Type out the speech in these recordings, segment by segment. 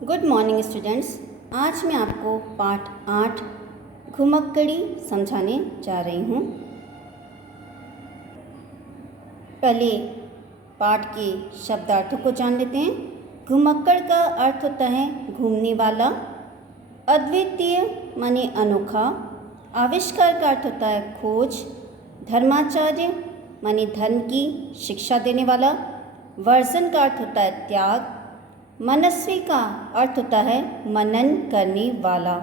Good morning students. आज मैं आपको पाठ 8 घुमक्कड़ी समझाने जा रही हूँ। पहले पाठ के शब्दार्थों को जान लेते हैं। घुमक्कड़ का अर्थ होता है घूमने वाला, अद्वितीय माने अनोखा, आविष्कार का अर्थ होता है खोज, धर्माचार्य माने धर्म की शिक्षा देने वाला, वर्जन का अर्थ होता है त्याग, मनस्वी का अर्थ होता है मनन करने वाला,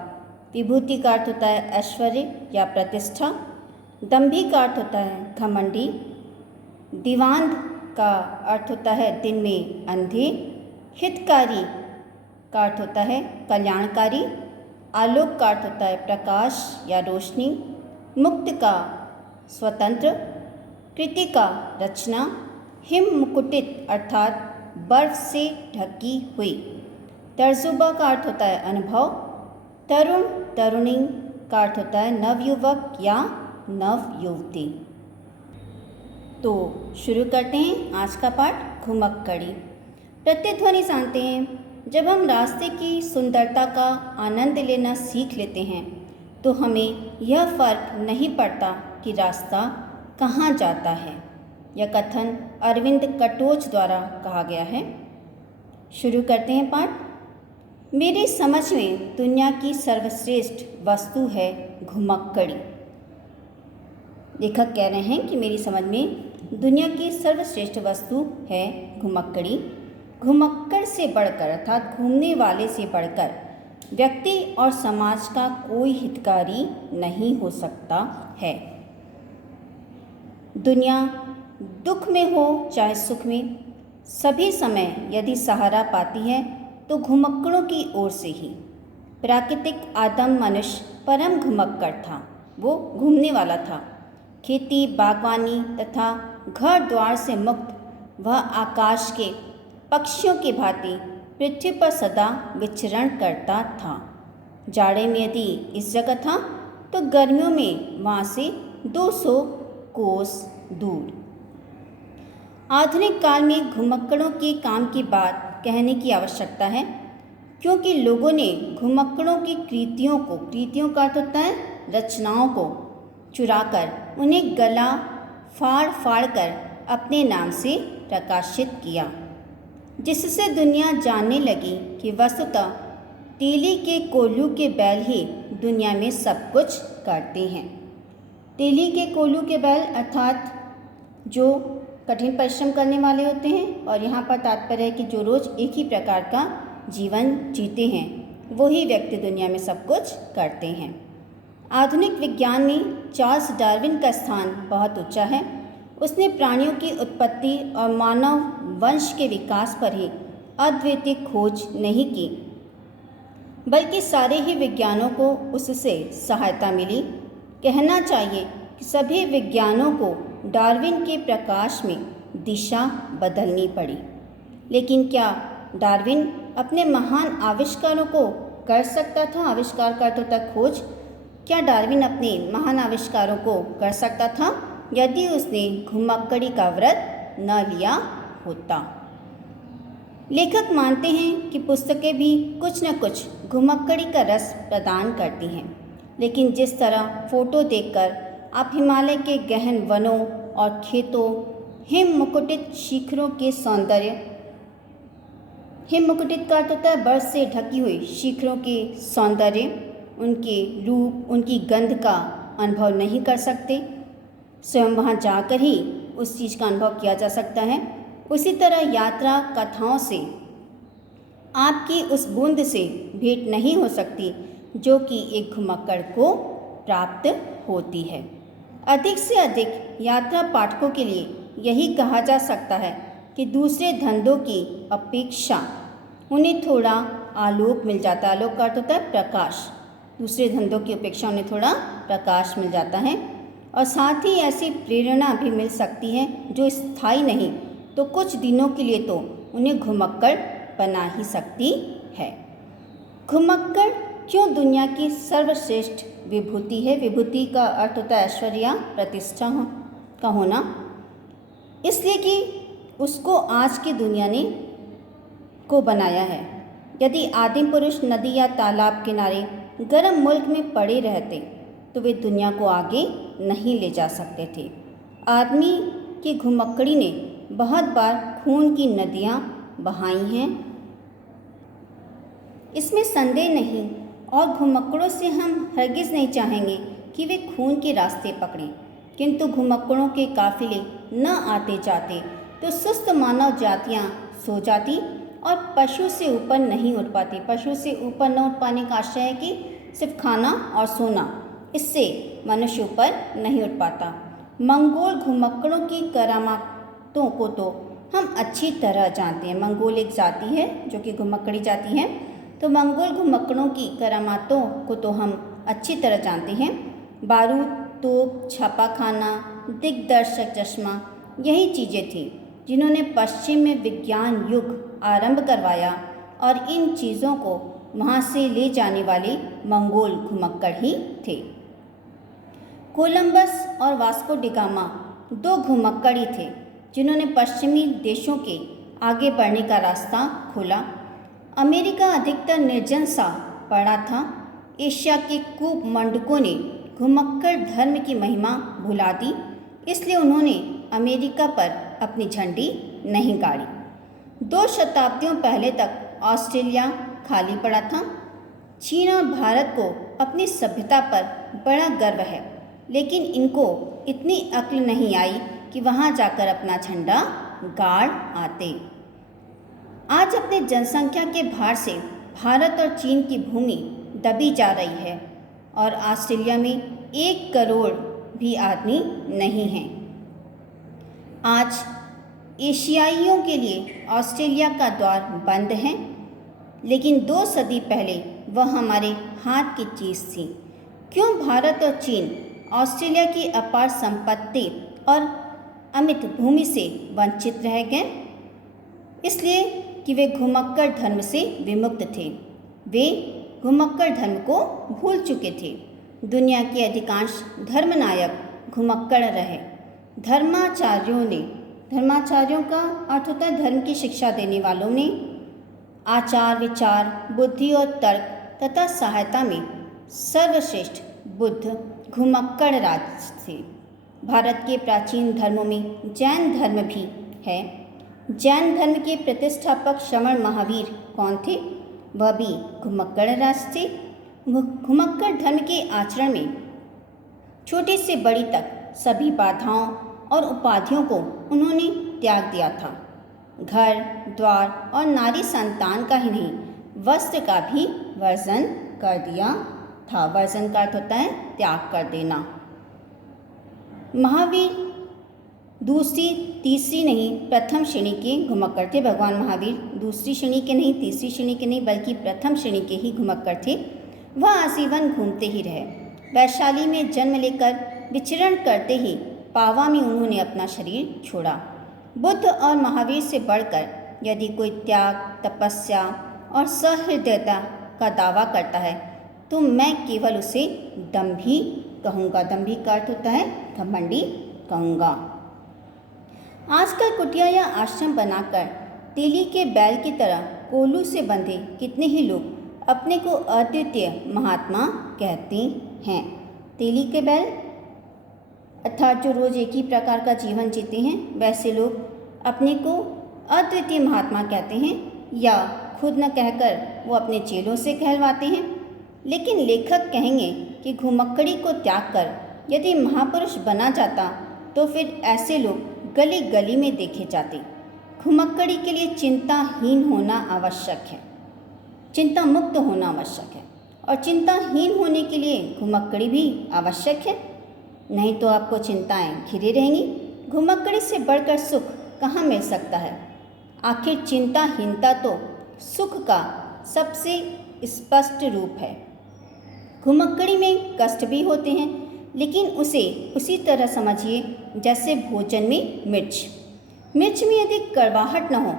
विभूति का अर्थ होता है ऐश्वर्य या प्रतिष्ठा, दंभी का अर्थ होता है घमंडी, दीवान का अर्थ होता है दिन में अंधे, हितकारी का अर्थ होता है कल्याणकारी, आलोक का अर्थ होता है प्रकाश या रोशनी, मुक्त का स्वतंत्र, कृति का रचना, हिम मुकुटित अर्थात बर्फ से ढकी हुई, तर्जुबा का अर्थ होता है अनुभव, तरुण तरुणी का अर्थ होता है नवयुवक या नव युवती। तो शुरू करते हैं आज का पाठ घुमक्कड़ी। प्रतिध्वनि जानते हैं। जब हम रास्ते की सुंदरता का आनंद लेना सीख लेते हैं तो हमें यह फर्क नहीं पड़ता कि रास्ता कहाँ जाता है। यह कथन अरविंद कटोच द्वारा कहा गया है। शुरू करते हैं पाठ। मेरी समझ में दुनिया की सर्वश्रेष्ठ वस्तु है घुमक्कड़ी। लेखक कह रहे हैं कि मेरी समझ में दुनिया की सर्वश्रेष्ठ वस्तु है घुमक्कड़ी। घुमक्कड़ से बढ़कर अर्थात घूमने वाले से बढ़कर व्यक्ति और समाज का कोई हितकारी नहीं हो सकता है। दुनिया दुख में हो चाहे सुख में, सभी समय यदि सहारा पाती है तो घुमक्कड़ों की ओर से ही। प्राकृतिक आदम मनुष्य परम घुमक्कड़ था। वो घूमने वाला था। खेती बागवानी तथा घर द्वार से मुक्त वह आकाश के पक्षियों की भांति पृथ्वी पर सदा विचरण करता था। जाड़े में यदि इस जगह था तो गर्मियों में वहाँ से 200 कोस दूर। आधुनिक काल में घुमक्कड़ों के काम की बात कहने की आवश्यकता है, क्योंकि लोगों ने घुमक्कड़ों की कृतियों का अर्थ होता है रचनाओं को चुराकर उन्हें गला फाड़ फाड़ कर अपने नाम से प्रकाशित किया, जिससे दुनिया जानने लगी कि वस्तुतः तेली के कोल्हू के बैल ही दुनिया में सब कुछ करते हैं। तेली के कोल्हू के बैल अर्थात जो कठिन परिश्रम करने वाले होते हैं, और यहाँ पर तात्पर्य है कि जो रोज़ एक ही प्रकार का जीवन जीते हैं, वही व्यक्ति दुनिया में सब कुछ करते हैं। आधुनिक विज्ञान में चार्ल्स डार्विन का स्थान बहुत ऊंचा है। उसने प्राणियों की उत्पत्ति और मानव वंश के विकास पर ही अद्वितीय खोज नहीं की, बल्कि सारे ही विज्ञानों को उससे सहायता मिली। कहना चाहिए कि सभी विज्ञानों को डार्विन के प्रकाश में दिशा बदलनी पड़ी। लेकिन क्या डार्विन अपने महान आविष्कारों को कर सकता था? आविष्कार का अर्थ होता है खोज। क्या डार्विन अपने महान आविष्कारों को कर सकता था यदि उसने घुमक्कड़ी का व्रत न लिया होता? लेखक मानते हैं कि पुस्तकें भी कुछ न कुछ घुमक्कड़ी का रस प्रदान करती हैं, लेकिन जिस तरह फोटो देखकर आप हिमालय के गहन वनों और खेतों, हिम मुकुटित शिखरों के सौंदर्य, हिम मुकुटित का अर्थ होता है बर्फ से ढकी हुई शिखरों के सौंदर्य, उनके रूप, उनकी गंध का अनुभव नहीं कर सकते। स्वयं वहाँ जाकर ही उस चीज़ का अनुभव किया जा सकता है। उसी तरह यात्रा कथाओं से आपकी उस बूंद से भेंट नहीं हो सकती जो कि एक घुमक्कड़ को प्राप्त होती है। अधिक से अधिक यात्रा पाठकों के लिए यही कहा जा सकता है कि दूसरे धंधों की अपेक्षा उन्हें थोड़ा आलोक मिल जाता है। आलोक का अर्थ होता है प्रकाश। दूसरे धंधों की अपेक्षा उन्हें थोड़ा प्रकाश मिल जाता है, और साथ ही ऐसी प्रेरणा भी मिल सकती है जो स्थायी नहीं तो कुछ दिनों के लिए तो उन्हें घुमक्कड़ बना ही सकती है। घुमक्कड़ क्यों दुनिया की सर्वश्रेष्ठ विभूति है? विभूति का अर्थ होता है ऐश्वर्य या प्रतिष्ठा का होना। इसलिए कि उसको आज की दुनिया ने को बनाया है। यदि आदिम पुरुष नदी या तालाब किनारे गर्म मुल्क में पड़े रहते तो वे दुनिया को आगे नहीं ले जा सकते थे। आदमी की घुमक्कड़ी ने बहुत बार खून की नदियाँ बहाई हैं, इसमें संदेह नहीं, और घुमक्कड़ों से हम हरगिज़ नहीं चाहेंगे कि वे खून के रास्ते पकड़ें। किंतु घुमक्कड़ों के काफिले न आते जाते तो सुस्त मानव जातियाँ सो जाती और पशु से ऊपर नहीं उठ पाती। पशु से ऊपर न उठ पाने का आशय है कि सिर्फ खाना और सोना, इससे मनुष्य ऊपर नहीं उठ पाता। मंगोल घुमक्कड़ों की करामातों को तो हम अच्छी तरह जानते हैं। मंगोल एक जाति है जो कि घुमक्कड़ी जाति है, तो मंगोल घुमक्कड़ों की करामातों को तो हम अच्छी तरह जानते हैं। बारूद, तोप, छापाखाना, दिग्दर्शक चश्मा, यही चीज़ें थीं जिन्होंने पश्चिम में विज्ञान युग आरंभ करवाया, और इन चीज़ों को वहाँ से ले जाने वाले मंगोल घुमक्कड़ ही थे। कोलंबस और वास्को डी गामा दो घुमक्कड़ ही थे जिन्होंने पश्चिमी देशों के आगे बढ़ने का रास्ता खोला। अमेरिका अधिकतर निर्जन सा पड़ा था। एशिया के कूप मंडकों ने घुमक्कड़ धर्म की महिमा भुला दी, इसलिए उन्होंने अमेरिका पर अपनी झंडी नहीं गाड़ी। 2 शताब्दियों पहले तक ऑस्ट्रेलिया खाली पड़ा था। चीन और भारत को अपनी सभ्यता पर बड़ा गर्व है, लेकिन इनको इतनी अक्ल नहीं आई कि वहाँ जाकर अपना झंडा गाड़ आते। आज अपने जनसंख्या के भार से भारत और चीन की भूमि दबी जा रही है, और ऑस्ट्रेलिया में 1 करोड़ भी आदमी नहीं हैं। आज एशियाइयों के लिए ऑस्ट्रेलिया का द्वार बंद है, लेकिन 2 सदी पहले वह हमारे हाथ की चीज़ थी। क्यों भारत और चीन ऑस्ट्रेलिया की अपार संपत्ति और अमित भूमि से वंचित रह गए? इसलिए कि वे घुमक्कड़ धर्म से विमुक्त थे। वे घुमक्कड़ धर्म को भूल चुके थे। दुनिया के अधिकांश धर्मनायक घुमक्कड़ रहे। धर्माचार्यों का अर्थ होता है धर्म की शिक्षा देने वालों ने आचार, विचार, बुद्धि और तर्क तथा सहायता में सर्वश्रेष्ठ बुद्ध घुमक्कड़ राज थे। भारत के प्राचीन धर्मों में जैन धर्म भी है। जैन धर्म के प्रतिष्ठापक श्रवण महावीर कौन थे? वह भी घुमक्कड़ राज थे। घुमक्कड़ धर्म के आचरण में छोटी से बड़ी तक सभी बाधाओं और उपाधियों को उन्होंने त्याग दिया था। घर द्वार और नारी संतान का ही नहीं, वस्त्र का भी वर्जन कर दिया था। वर्जन का अर्थ होता है त्याग कर देना। महावीर दूसरी तीसरी नहीं प्रथम श्रेणी के घुमक्कड़ थे। भगवान महावीर दूसरी श्रेणी के नहीं, तीसरी श्रेणी के नहीं, बल्कि प्रथम श्रेणी के ही घुमक्कड़ थे। वह आजीवन घूमते ही रहे। वैशाली में जन्म लेकर विचरण करते ही पावा में उन्होंने अपना शरीर छोड़ा। बुद्ध और महावीर से बढ़कर यदि कोई त्याग, तपस्या और सहृदयता का दावा करता है तो मैं केवल उसे दंभी कहूँगा। दंभी का अर्थ होता है घमंडी कहूँगा। आजकल कुटिया या आश्रम बनाकर तेली के बैल की तरह कोलू से बंधे कितने ही लोग अपने को अद्वितीय महात्मा कहते हैं। तेली के बैल अर्थात जो रोज़ एक ही प्रकार का जीवन जीते हैं, वैसे लोग अपने को अद्वितीय महात्मा कहते हैं, या खुद न कहकर वो अपने चेलों से कहलवाते हैं। लेकिन लेखक कहेंगे कि घुमक्कड़ी को त्याग कर यदि महापुरुष बना जाता तो फिर ऐसे लोग गली गली में देखे जाते। घुमक्कड़ी के लिए चिंताहीन होना आवश्यक है, चिंता मुक्त होना आवश्यक है, और चिंताहीन होने के लिए घुमक्कड़ी भी आवश्यक है, नहीं तो आपको चिंताएं घिरी रहेंगी। घुमक्कड़ी से बढ़कर सुख कहाँ मिल सकता है? आखिर चिंताहीनता तो सुख का सबसे स्पष्ट रूप है। घुमक्कड़ी में कष्ट भी होते हैं, लेकिन उसे उसी तरह समझिए जैसे भोजन में मिर्च। मिर्च में यदि कड़वाहट न हो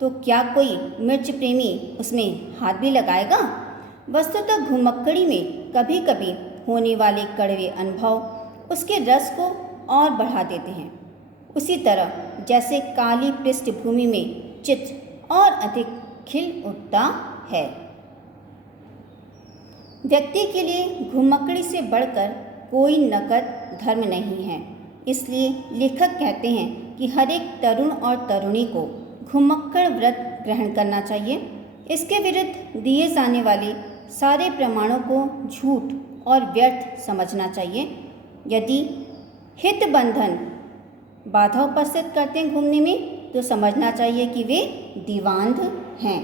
तो क्या कोई मिर्च प्रेमी उसमें हाथ भी लगाएगा? वस्तुतः घुमक्कड़ी में कभी कभी होने वाले कड़वे अनुभव उसके रस को और बढ़ा देते हैं। उसी तरह जैसे काली पृष्ठभूमि में चित्र और अधिक खिल उठता है। व्यक्ति के लिए घुमक्कड़ी से बढ़कर कोई नकद धर्म नहीं है। इसलिए लेखक कहते हैं कि हर एक तरुण और तरुणी को घुमक्कड़ व्रत ग्रहण करना चाहिए। इसके विरुद्ध दिए जाने वाले सारे प्रमाणों को झूठ और व्यर्थ समझना चाहिए। यदि हित बंधन बाधा उपस्थित करते हैं घूमने में, तो समझना चाहिए कि वे दिवांध हैं।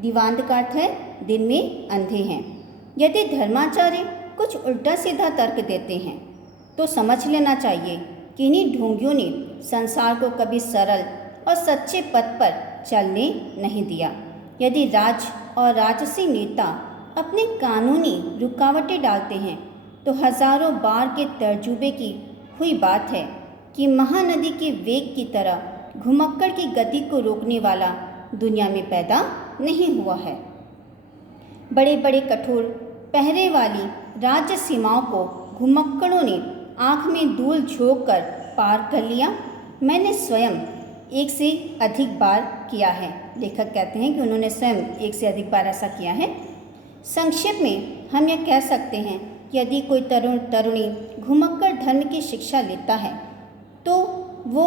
दिवांध का अर्थ है दिन में अंधे हैं। यदि धर्माचार्य कुछ उल्टा सीधा तर्क देते हैं तो समझ लेना चाहिए कि इन्हीं ढोंगियों ने संसार को कभी सरल और सच्चे पथ पर चलने नहीं दिया। यदि राज और राजसी नेता अपने कानूनी रुकावटें डालते हैं तो हजारों बार के तर्जुबे की हुई बात है कि महानदी के वेग की तरह घुमक्कड़ की गति को रोकने वाला दुनिया में पैदा नहीं हुआ है। बड़े बड़े कठोर पहरे वाली राज्य सीमाओं को घुमक्कड़ों ने आँख में धूल झोंक कर पार कर लिया। मैंने स्वयं एक से अधिक बार किया है। लेखक कहते हैं कि उन्होंने स्वयं एक से अधिक बार ऐसा किया है। संक्षेप में हम यह कह सकते हैं कि यदि कोई तरुण तरुणी घुमक्कड़ धर्म की शिक्षा लेता है तो वो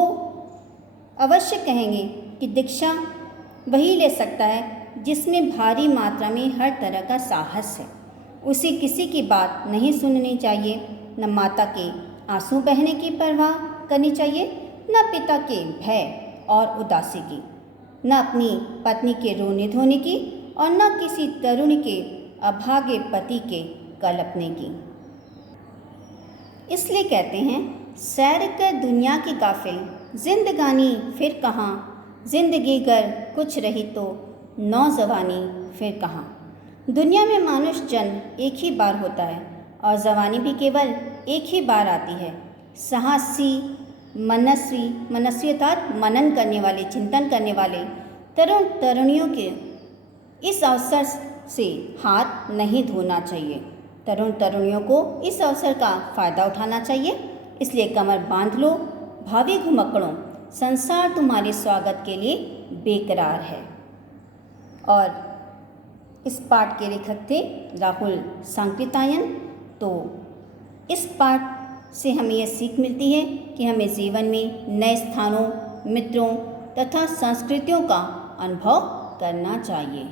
अवश्य कहेंगे कि दीक्षा वही ले सकता है जिसमें भारी मात्रा में हर तरह का साहस है। उसे किसी की बात नहीं सुननी चाहिए, न माता के आंसू बहने की परवाह करनी चाहिए, न पिता के भय और उदासी की, न अपनी पत्नी के रोने धोने की, और न किसी तरुणी के अभागे पति के कलपने की। इसलिए कहते हैं, सैर कर दुनिया की गाफिल, जिंदगानी फिर कहाँ, जिंदगी गर कुछ रही तो नौजवानी फिर कहाँ। दुनिया में मनुष्य जन्म एक ही बार होता है और जवानी भी केवल एक ही बार आती है। साहसी मनस्वी अर्थात मनन करने वाले, चिंतन करने वाले तरुण तरुणियों के इस अवसर से हाथ नहीं धोना चाहिए। तरुण तरुणियों को इस अवसर का फ़ायदा उठाना चाहिए। इसलिए कमर बांध लो भावी घुमक्कड़ों, संसार तुम्हारे स्वागत के लिए बेकरार है। और इस पाठ के लेखक थे राहुल सांकृत्यायन। तो इस पाठ से हमें यह सीख मिलती है कि हमें जीवन में नए स्थानों, मित्रों तथा संस्कृतियों का अनुभव करना चाहिए।